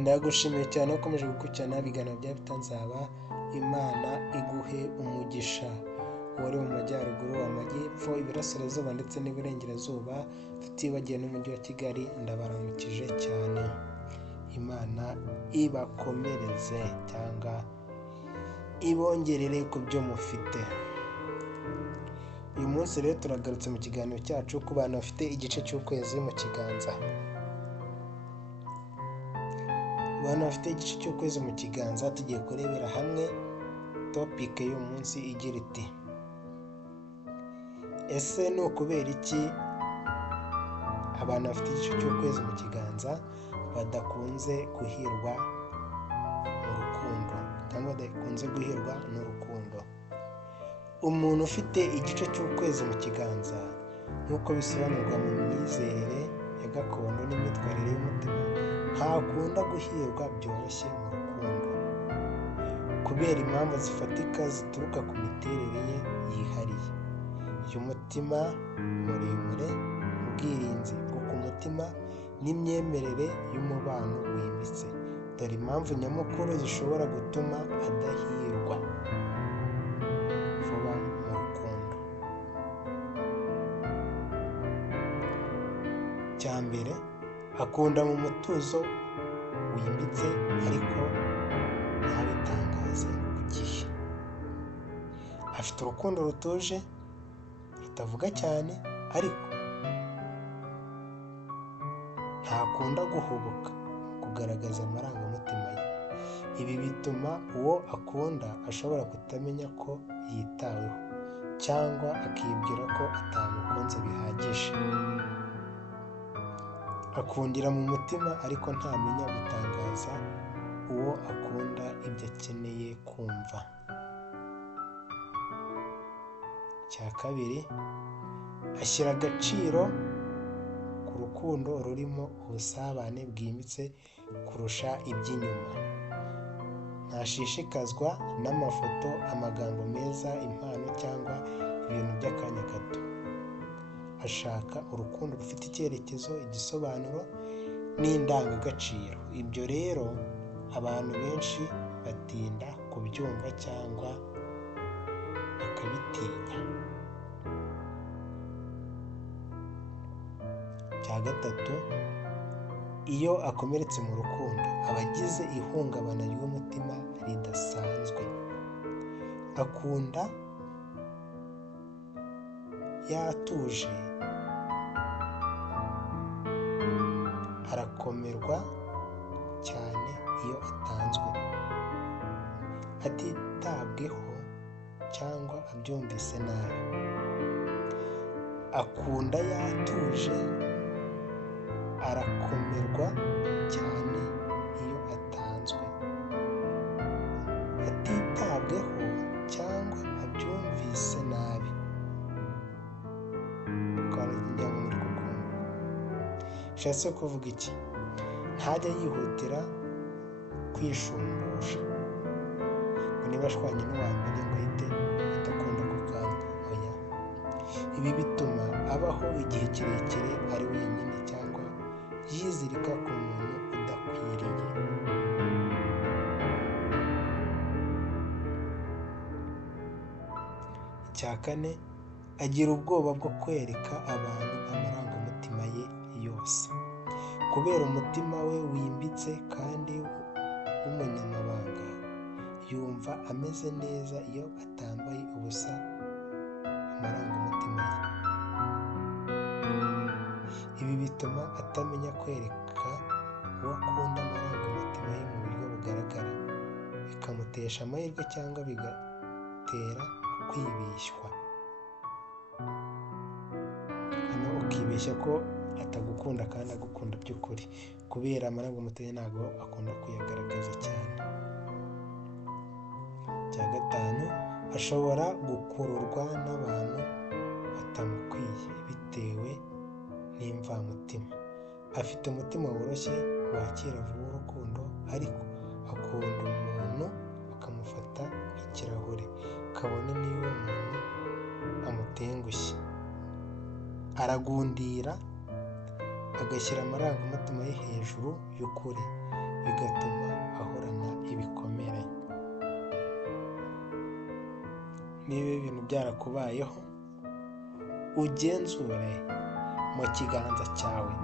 Ndagushimiye cyane ukomeje gukurikirana ibiganiro bya Bitanzaba. Imana iguhe umugisha. Wari mu majyaruguru, amajyepfo, iburasirazuba ndetse n'iburengerazuba, tutibagiwe n'umujyi wa Kigali, ndabaramukije cyane. Imana ibakomereze cyangwa ibongerere ku byo mufite. Uyu munsi rero turagarutse mu kiganiro cyacu ku bantu bafite igice cy'ukwezi mu kiganza. Abantu bafite igice cy'ukwezi mu kiganza, tugiye kurebera hamwe topic y'uyu munsi igira iti: ese ni ukubera iki abantu bafite igice cy'ukwezi mu kiganza badakunze guhirwa mu rukundo cyangwa badakunze guhirwa n'urukundo? Umuntu ufite igice cy'ukwezi mu kiganza, nk'uko bisobanurwa mu myizerere ya gakondo n'imyitwarire y'umutima, ntakunda guhirwa byoroshye mu rukundo kubera impamvu zifatika zituruka ku miterere ye yihariye y'umutima muremure, ubwirinzi bwo ku mutima n'imyemerere y'umubano wimbitse. Dore impamvu nyamukuru zishobora gutuma adahirwa vuba mu rukundo. Cya mbere, akunda mu mutuzo wimbitse ariko ntabitangaze ku gihe. Afite urukundo rutuje, rutavuga cyane, ariko ntakunda guhubuka kugaragaza amarangamutima ye. Ibi bituma uwo akunda ashobora kutamenya ko yitaweho cyangwa akibwira ko atamukunze bihagije. Akundira mu mutima ariko ntamenya gutangaza uwo akunda ibyo akeneye kumva. Cya kabiri, ashyira agaciro ku rukundo rurimo ubusabane bwimbitse kurusha iby'inyuma. Ntashishikazwa n'amafoto, amagambo meza, impano cyangwa ibintu by'akanya gato. Ashaka urukundo rufite icyerekezo, igisobanuro n'indangagaciro. Ibyo rero abantu benshi batinda kubyumva cyangwa bakabitinya. Cya gatatu, iyo akomeretse mu rukundo aba agize ihungabana ry'umutima ridasanzwe. Akunda yatuje, arakomerwa cyane iyo atanzwe, atitabweho cyangwa abyumvise nabi. Akunda yatuje, arakomerwa cyane iyo atanzwe, atitabweho cyangwa abyumvise nabi. Bishatse kuvuga iki? Ntajya yihutira kwishumbusha ngo niba ashwanye n'uwa mbere ngo ahite adakunda ako kanya. Oya, ibi bituma abaho igihe kirekire ari wenyine cyangwa yizirika ku muntu udakwiriye. Icya kane, agira ubwoba bwo kwereka abantu amarangamutima ye yose. Kubera umutima we wimbitse kandi w'umunyamabanga, yumva ameze neza iyo atambaye ubusa amarangamutima ye. Ibi bituma atamenya kwereka uwo akunda amarangamutima ye mu buryo bugaragara, bikamutesha amahirwe cyangwa bigatera kwibeshywa. Hano ukibeshya ko atagukunda kandi agukunda by'ukuri, kubera amarangamutima ye ntabwo akunda kuyagaragaza cyane. Cya gatanu, ashobora gukururwa n'abantu batamukwiye bitewe n'imvamutima. Afite umutima woroshye, wakira vuba urukundo, ariko akunda umuntu akamufata nk'ikirahure kabone niba umuntu amutengushye. Aragundira, agashyira amarangamutima ye hejuru y'ukuri, bigatuma ahorana ibikomere. Niba ibintu byarakubayeho, ugenzure mu kiganza cyawe.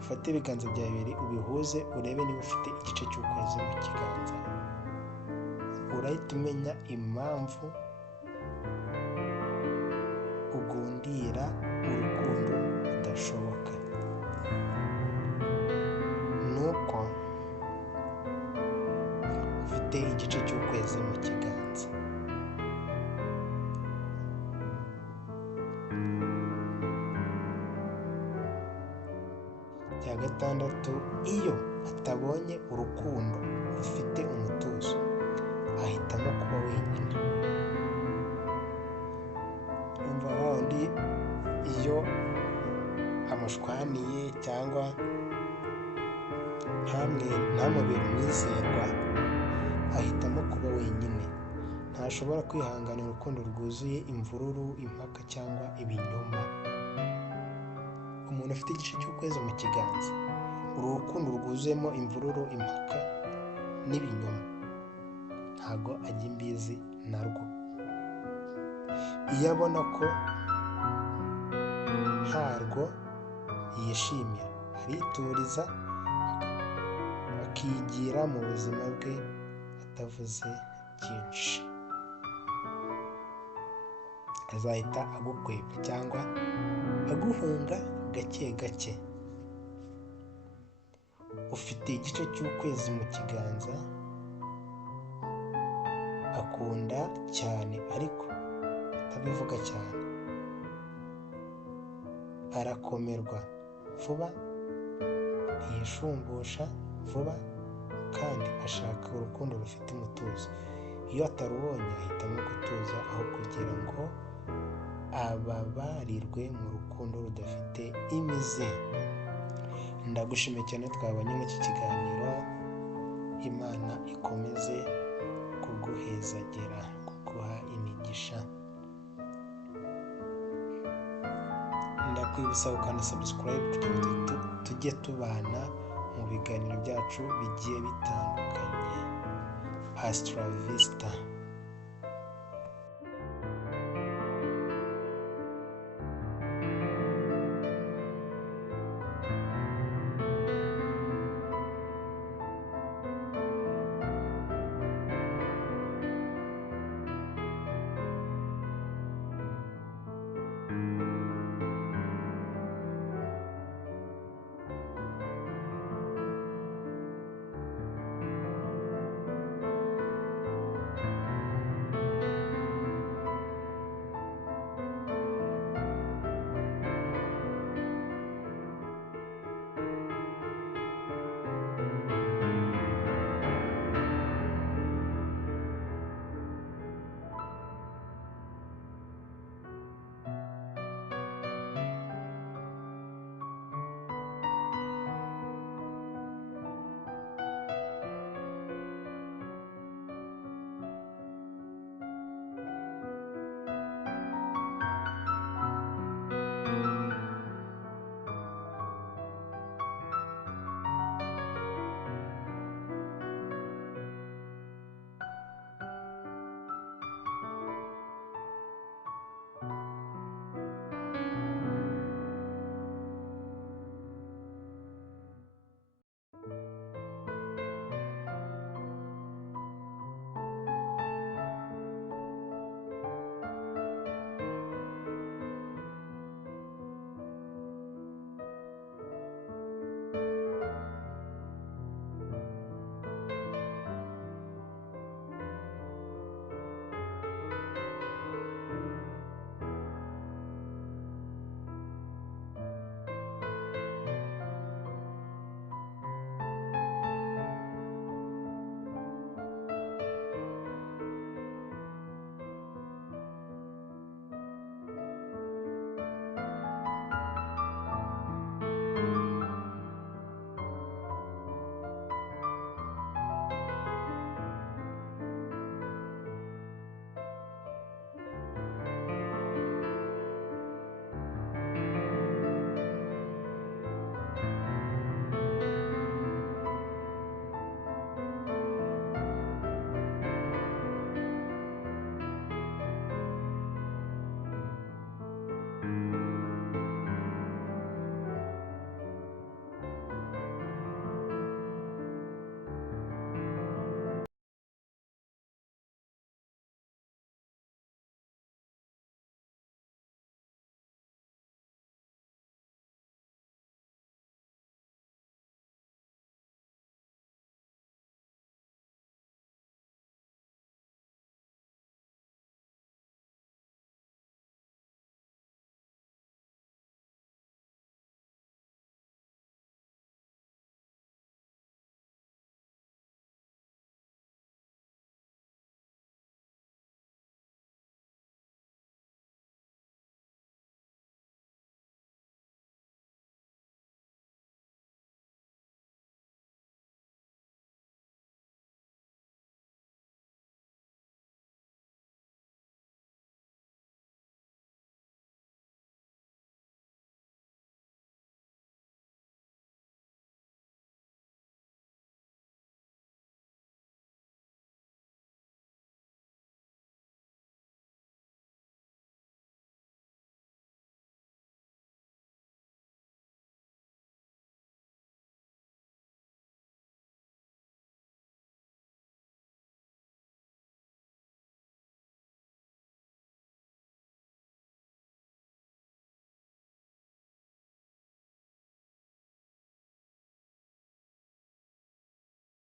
Ufate ibiganza byawe bibiri ubihuze, urebe niba ufite igice cy'ukwezi mu kiganza. Urahita umenya impamvu ugundira urukundo rudashoboka. Nuko ufite igice cy'ukwezi mu kiganza. Cya gatandatu, iyo atabonye urukundo rufite umutuzo, ahitamo kuba wenyine. Umva wundi iyo amushwaniye cyangwa ntamubere umwizerwa, ahitamo kuba wenyine. Ntashobora kwihanganira urukundo rwuzuye imvururu, impaka cyangwa ibinyoma. Umuntu ufite igice cy'ukwezi mu kiganza, uru rukundo rwuzuyemo imvururu, impaka n'ibinyoma, ntago ajya imbizi narwo. Iyo abona ko ntarwo yishimira, arituriza akigira mu buzima bwe atavuze byinshi. Azahita agukwega cyangwa aguhunga gake gake. Ufite igice cy'ukwezi mu kiganza, akunda cyane ariko atabivuga cyane. Arakomerwa vuba, ntiyishumbusha vuba, kandi ashaka urukundo rufite umutuzo. Iyo atarubonye ahitamo gutuza aho kugira ngo ababarirwe mu rukundo rudafite imizi. Ndagushimiye cyane twabanye muri iki kiganiro. Imana ikomeze kuguhezagera, kuguha imigisha. Ndakwibutsa gukanda subscribe kugira ngo tujye tubana mu biganiro byacu bigiye bitandukanye. Astra Vista.